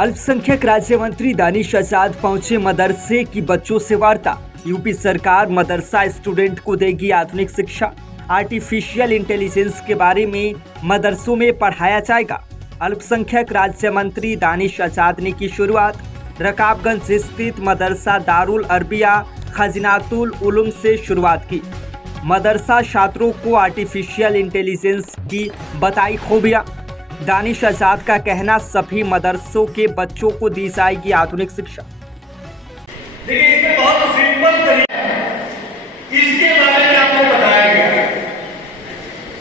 अल्पसंख्यक राज्य मंत्री दानिश आजाद पहुंचे मदरसे की बच्चों से वार्ता। यूपी सरकार मदरसा स्टूडेंट को देगी आधुनिक शिक्षा। आर्टिफिशियल इंटेलिजेंस के बारे में मदरसों में पढ़ाया जाएगा। अल्पसंख्यक राज्य मंत्री दानिश आजाद ने की शुरुआत। रकाबगंज स्थित मदरसा दारुल अरबिया खजनातुल उलूम से शुरुआत की। मदरसा छात्रों को आर्टिफिशियल इंटेलिजेंस की बताई खूबियां। दानिश आजाद का कहना, सभी मदरसों के बच्चों को दी जाएगी आधुनिक शिक्षा। देखिए, इसमें बहुत सिंपल तरीका है, इसके बारे में आपको बताया गया है।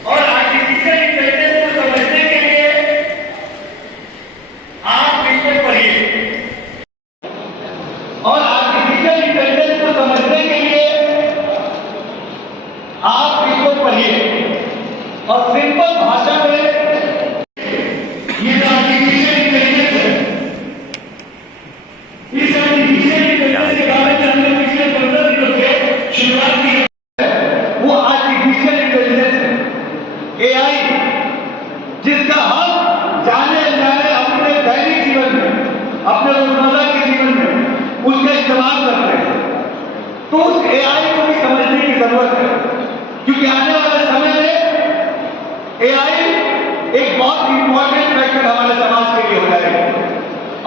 और आर्टिफिशियल इंटेलिजेंस को समझने के लिए आप इसको पढ़िए। और आर्टिफिशियल इंटेलिजेंस को समझने के लिए आप इसको पढ़िए और सिंपल भाषा में AI, जिसका हम जाने अनजाने अपने दैनिक जीवन में, अपने रोजमर्रा के जीवन में उसका इस्तेमाल करते हैं, तो उस AI को भी समझने की जरूरत है। क्योंकि आने वाले समय में AI एक बहुत इंपॉर्टेंट फैक्टर हमारे समाज के लिए हो जाएगा।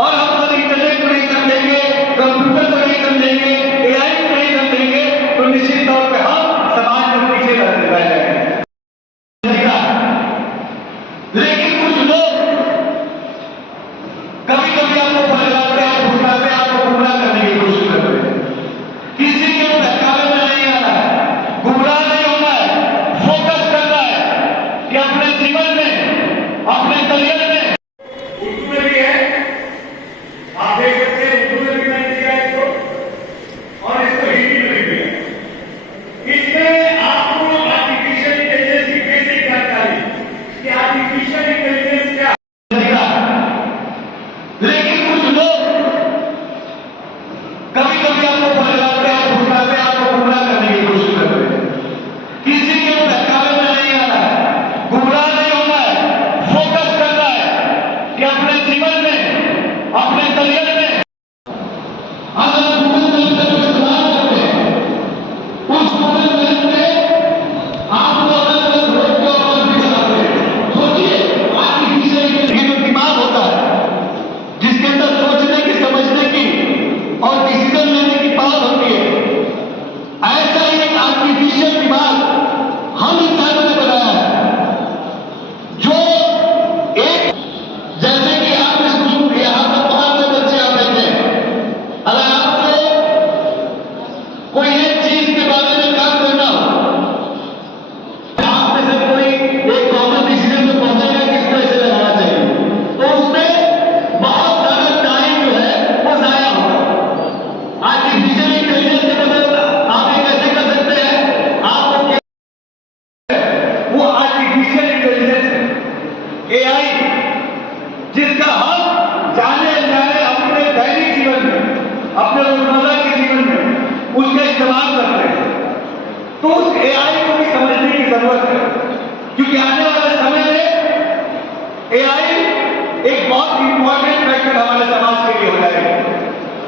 और हम अगर इंटरनेट को नहीं समझेंगे, कंप्यूटर को नहीं समझेंगे, AI को नहीं समझेंगे, तो निश्चित तौर पर हम समाज में पीछे रह जाएंगे। लेकिन कुछ लोग कभी कभी आपको फैलाते हैं, भुलाते हैं, आपको गुमराह करने की कोशिश करते हैं। किसी के बहकावे में नहीं आना है, गुमराह नहीं होना है, फोकस करना है कि अपने जीवन में, अपने करियर में। उर्दू में भी है, आप देख सकते हैं, उर्दू में भी मैंने दिया है इसको, और इसको हिंदी में भी है। इसमें आपको आर्टिफिशियल इंटेलिजेंस की बेसिक जानकारी कि आर्टिफिशियल इंटेलिजेंस क्या है। लेकिन कुछ लोग कभी कभी आपको फैलाते हैं, भुलाते हैं, आपको गुमराह करने की कोशिश करते हैं। किसी के बहकावे में नहीं आना है, गुमराह नहीं होना है, फोकस करना है कि अपने जीवन में, अपने करियर में अगर गूगल मैप का इस्तेमाल करते हैं, उस गूगल मैप में आपको अलग अलग रोड के ऊपर भी चलाते हैं। सोचिए, आर्टिफिशियल जो दिमाग होता है, जिसके अंदर सोचने की, समझने की और डिसीजन लेने की पावर होती है, ऐसा ही एक आर्टिफिशियल दिमाग हम इंसानों ने बनाया है, जो एक, जैसे कि आप इस ग्रुप यहाँ पर 500 बच्चे आप बैठे हैं, अगर आपको कोई एक चीज के बारे में काम करना हो, आप में से कोई एक कॉमन डिसीजन में पहुंचेगा किस तरह से लगाना चाहिए, तो उसमें बहुत सारा टाइम जो है वो जाया होगा। आर्टिफिशियल इंटेलिजेंस के बदले आप ये कैसे कर सकते हैं, आपको वो आर्टिफिशियल इंटेलिजेंस है, AI, जिसका हम जाने अनजाने अपने दैनिक जीवन में, अपने रोजमर्रा के जीवन में उसका इस्तेमाल करते हैं, तो उस AI को भी समझने की जरूरत है। क्योंकि आने वाले समय में AI एक बहुत इंपॉर्टेंट फैक्टर हमारे समाज के लिए हो जाएगा।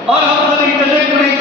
और हम अगर इंटरनेट को नहीं